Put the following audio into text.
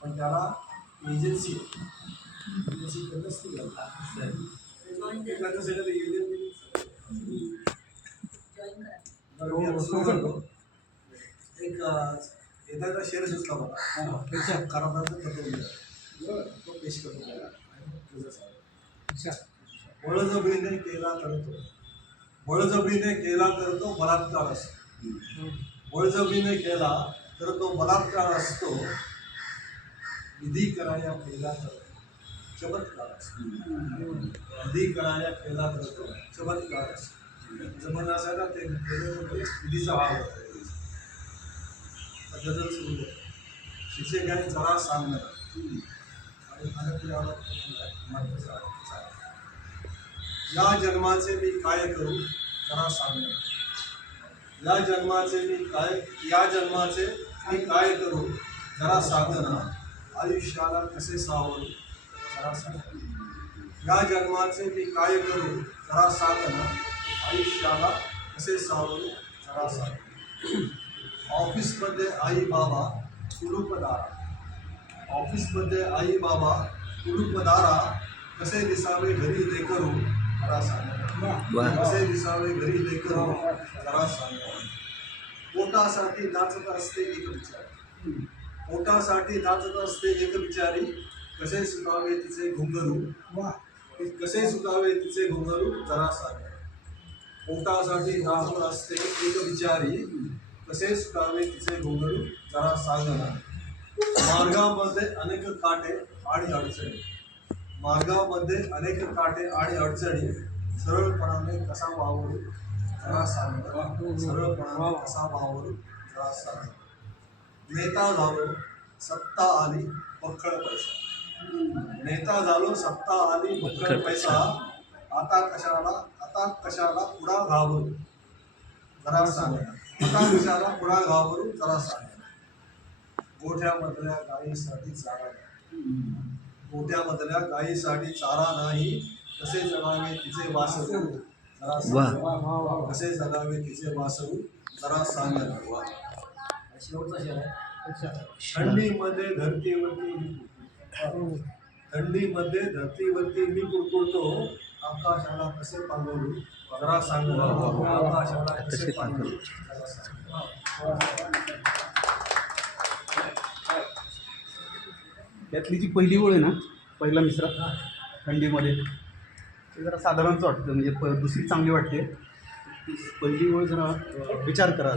पण त्याला एजन्सी नसते एक एखादा शेअर सुचला मला खराबाचं तो पेश करतो बळजबरीने केला तर तो बलात्कार असतो. बळजबरीने केला तर तो बलात्कार असतो. विधी कराया केला तर चमत्कार असतो. विधी कराया केला तर तो चमत्कार असतो. जमन असायला ते विधीचा भाग होता. गजल सुरू शिक्षे काय जरा सांगणार या जन्माचे मी काय करू जरा सांगणार. या जन्माचे मी काय करू जरा सांगना. आयुष्याला कसे सावरू जरा सांगना. या जन्माचे मी काय करू जरा सांगना. आयुष्याला कसे सावरू जरा सांगना. ऑफिसमध्ये आई बाबा कुलूपदारा. ऑफिसमध्ये आई बाबा कुलूपदारा. कसे दिसावे घरी लेकरू जरा सांगा. कसे दिसावे घरी लेकरू जरा सांगा. पोटासाठी नाचत असते एक बिचारी. पोटासाठी नाचत असते एक बिचारी. कसे सुटावे तिचे घुंगरू. कसे सुटावे तिचे घुंगरू जरा सांगा. पोटासाठी नाचत असते एक बिचारी. कसे सुटावे तिचे घुंगरू जरा सांगना. मार्गामध्ये अनेक काटे आणि अडचणी. मार्गामध्ये अनेक काटे आणि अडचणी. सरळपणाने कसा वावरू जरा सांगना. सरळपणाने कसा वावरू जरा सांगना. नेता झालो सत्ता आली बक्कळ पैसा. नेता झालो सत्ता आली बक्कळ पैसा. आता कशाला पुढा घाबरू जरा सांगना. आता कशाला पुढा घाबरू जरा सांगा. गोठ्यामधल्या गायीसाठी चारा नाही. गोठ्यामधल्या गायीसाठी चारा नाही. कसे जगावे तिचे वासरू जरा सांगा. कसे जगावे तिचे वासरू जरा सांगा. शेवटचा शेर आहे. थंडीमध्ये धरतीवरती मी कुडकुडतो. आकाशाला कसे पांघरू जरा सांगा. आकाशाला कसे पांघरू जरा सांगा. त्यातली जी पहिली ओळ आहे ना, पहिला मिसरा थंडीमध्ये, ते जरा साधारणच वाटतं. म्हणजे दुसरी चांगली वाटते. पहिली ओळ जरा विचार करा.